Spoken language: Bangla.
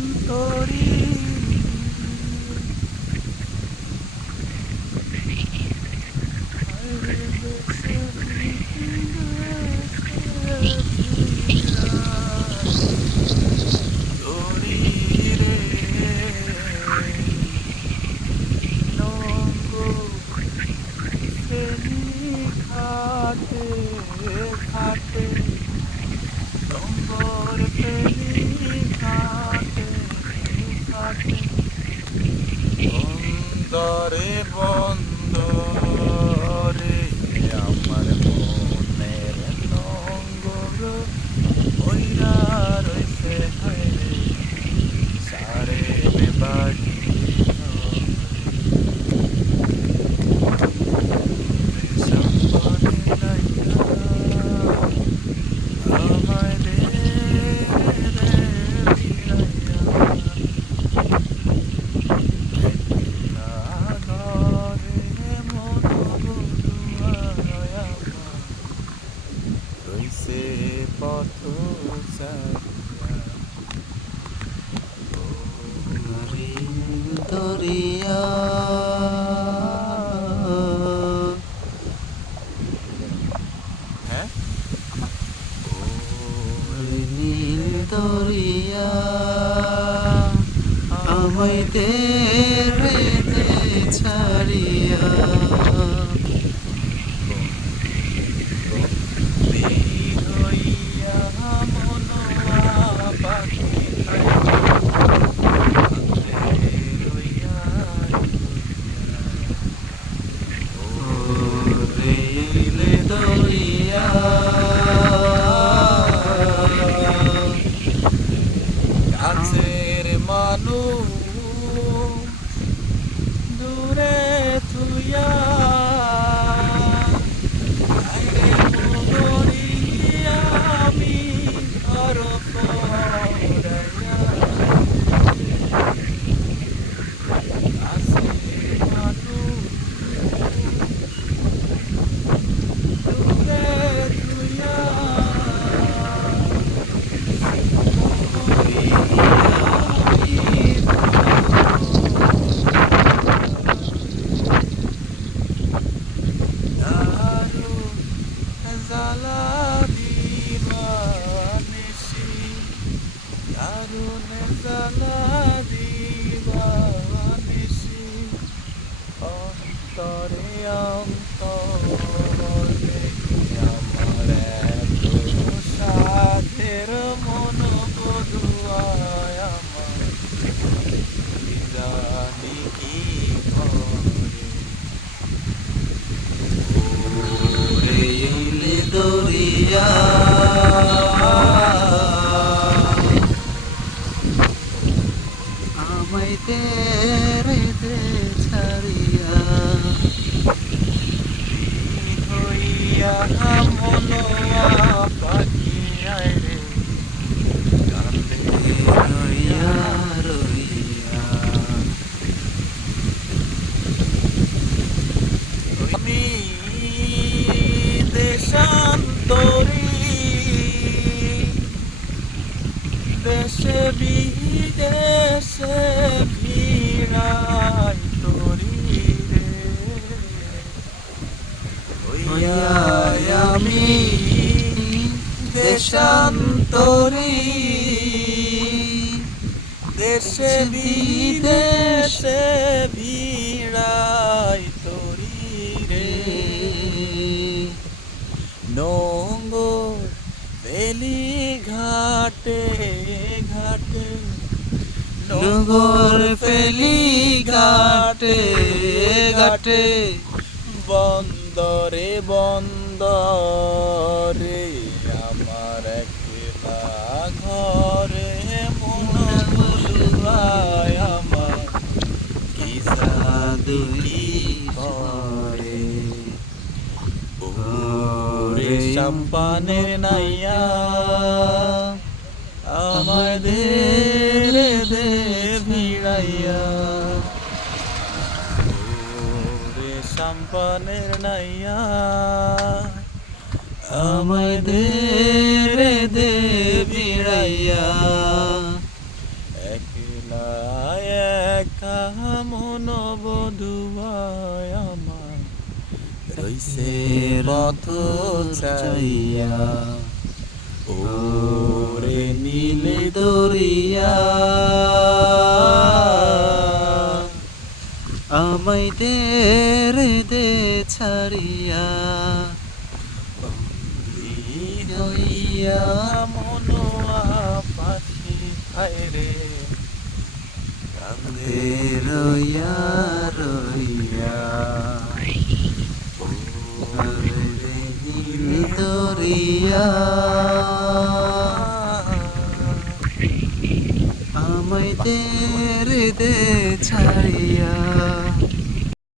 অন্তরী খাটে খাটে নম্বর পেলে খাটে বন্দরে বন্দরে আমার মনের নঙ্গর ওইরা রইছে হায়রে সারে বাড়ি আমায় দে রইছে পথ দরিয়া হ্যাঁ? দরিয়া আমায় નું অন্তরে দেশান্তরী দেশে বিদেশে ভিড়াই তরি রে। নোঙ্গর বেলি ঘাটে ঘাটে নগর ফেলি ঘাটে ঘাটে। বন্দরে বন্দরে আমার একলা ঘরে মন বসুয়ায় আমার কি সাদুলি করে ওরে সম্পানের নাইয়া আমায় সম্পানের নাইয়া। আমায় দে রে দে ভিড়াইয়া একলা একা বধুয়ায় আমার রইছে পথ চাইয়া। ওরে নীলে দরিয়া। আমায় দে দে ছাড়িয়া হইয়া মনোয়া পাখি হায় রে। দে রইয়া রইয়া। দরিয়া। আমায় দে দে ছাড়িয়া